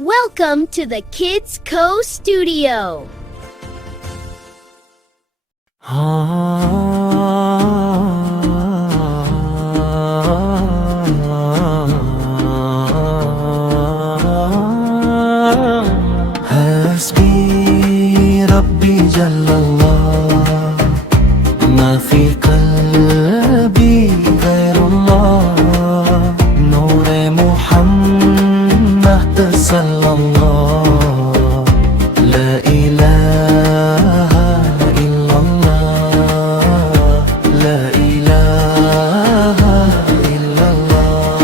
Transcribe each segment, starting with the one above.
Welcome to the Kids Co Studio. حسبي ربي جل الله ما في قلبي غير الله نور محمد صلى الله لا إله إلا الله لا إله إلا الله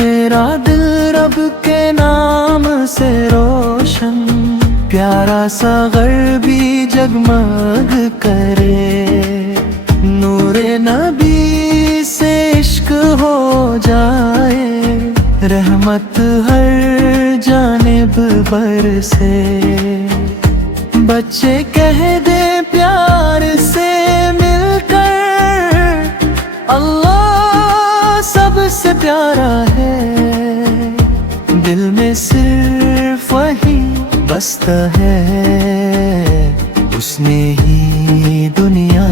मेरा दिल रब के नाम से रोशन प्यारा सा गरबी जगमग करे नूरे नबी से इश्क हो जाए रहमत हर जानिब बरसे बच्चे कह दे प्यार से मिलकर अल्लाह सबसे प्यारा है दिल में सिर्फ वही बसता है उसने ही दुनिया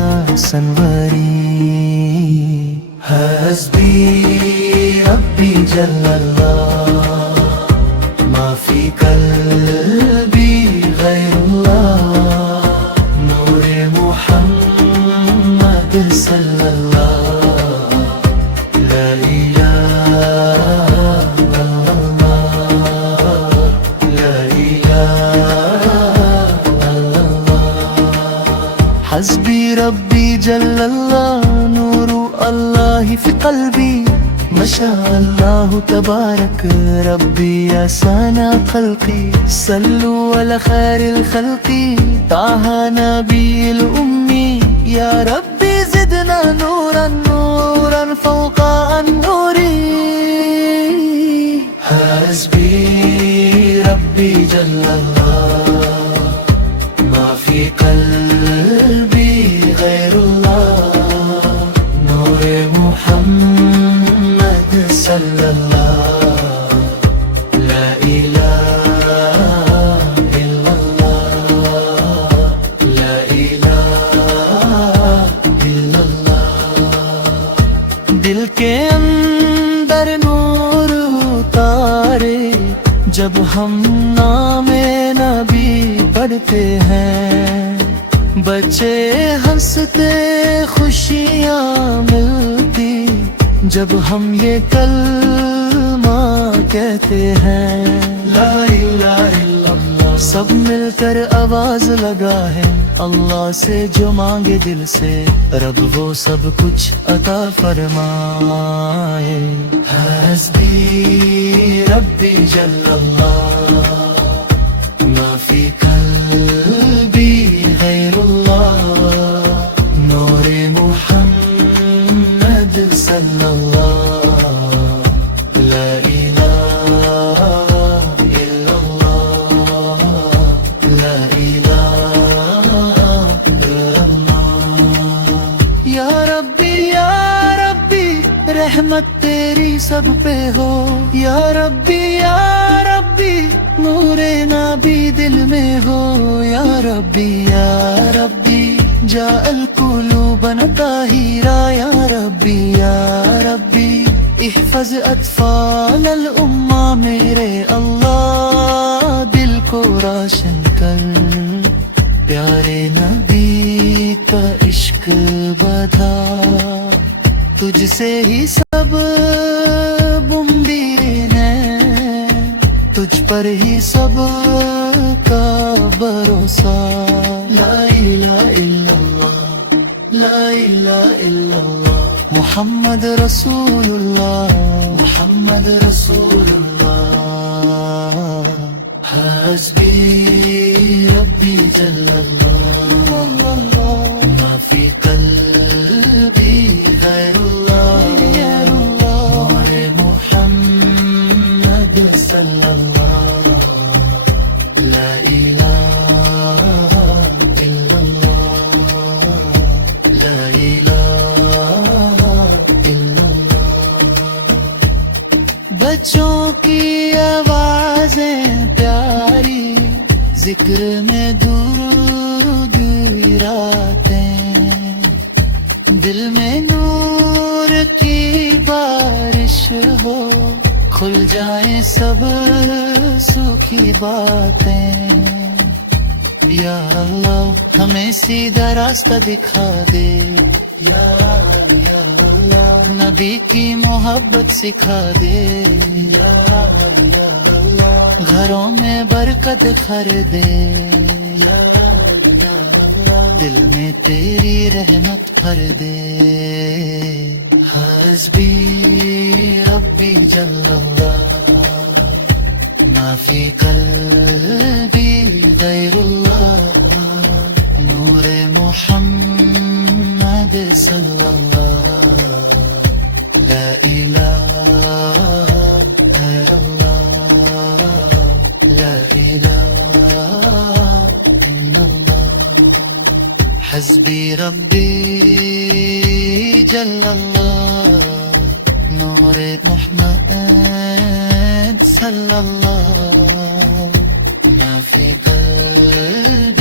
संवरी हस्बी रब्बी जल्लल्लाह माफी कल्बी गैरुल्लाह नूरे मुहम्मद सल्लल्लाह ला इलाहा इल्लल्लाह ला इलाहा इल्लल्लाह हस्बी रब्बी जल्लल्लाह नूरु अल्लाह फी कल्बी माशाअल्लाह तबारक रब्बी असाना खल्की सल्लु अला खैरिल खल्की ताहा नबील उम्मी या रब्बी जिदना नूरन नूरन फौका अन्नूरी हस्बी रब्बी जल्लल्लाह मा फी कल्बी गैरुल्लाह नूरे मुहम्मद सल्लल्लाह ला इलाहा इल्लल्लाह ला इलाहा इल्लल्लाह दिल के अंदर नूर उतारे जब हम नामे नबी पढ़ते हैं बच्चे हंसते खुशियाँ मिलती जब हम ये कलमा कहते हैं ला इलाहा इल्लल्लाह सब मिलकर आवाज लगा है अल्लाह से जो मांगे दिल से रब वो सब कुछ अता फरमाए हस्बी रब्बी जल्लल्लाह मा फी कल्बी गैरुल्लाह नूरे मुहम्मद सल्लल्लाह ला इलाहा इल्लल्लाह ला इलाहा इल्लल्लाह या रब्बी रहमत तेरी सब पे हो या रब्बी नूरे नबी दिल में हो या रब्बी जाअल कुलूबना ताहिरा या रब्बी इहफज़ अत्फाल अल उम्मा मेरे अल्लाह दिल को रोशन कर प्यारे नबी का इश्क बधा तुझसे ही सब बुम्बीन है तुझ पर ही सब का भरोसा ला इलाहा इल्लल्लाह ला इलाहा इल्लल्लाह मुहम्मद रसूलुल्लाह हस्बी रब्बी जल्लल्लाह मा फी कल्बी गैरुल्लाह नूरे मुहम्मद सल्लल्लाह ला इलाहा इल्लल्लाह ला इलाहा इल्लल्लाह बच्चों की आवाज आवाजें प्यारी, जिक्र में दूर रातें, दिल में नूर की बारिश हो, खुल जाए सब सूखी बातें। या अल्लाह हमें सीधा रास्ता दिखा दे, या अल्लाह नबी की मोहब्बत सिखा दे, या अल्लाह घरों में बरकत भर दे, या अल्लाह दिल में तेरी रहमत भर दे। हस्बी रब्बी जल्लल्लाह माफी कल्बी गैरुल्लाह, नूरे मोहम्मद सल्लल्लाह, ला इलाहा इल्लल्लाह, ला इलाहा इल्लल्लाह। हस्बी रब्बी जल्लल्लाह, नूरे मोहम्मद सल्लल्लाह, माफी कल्बी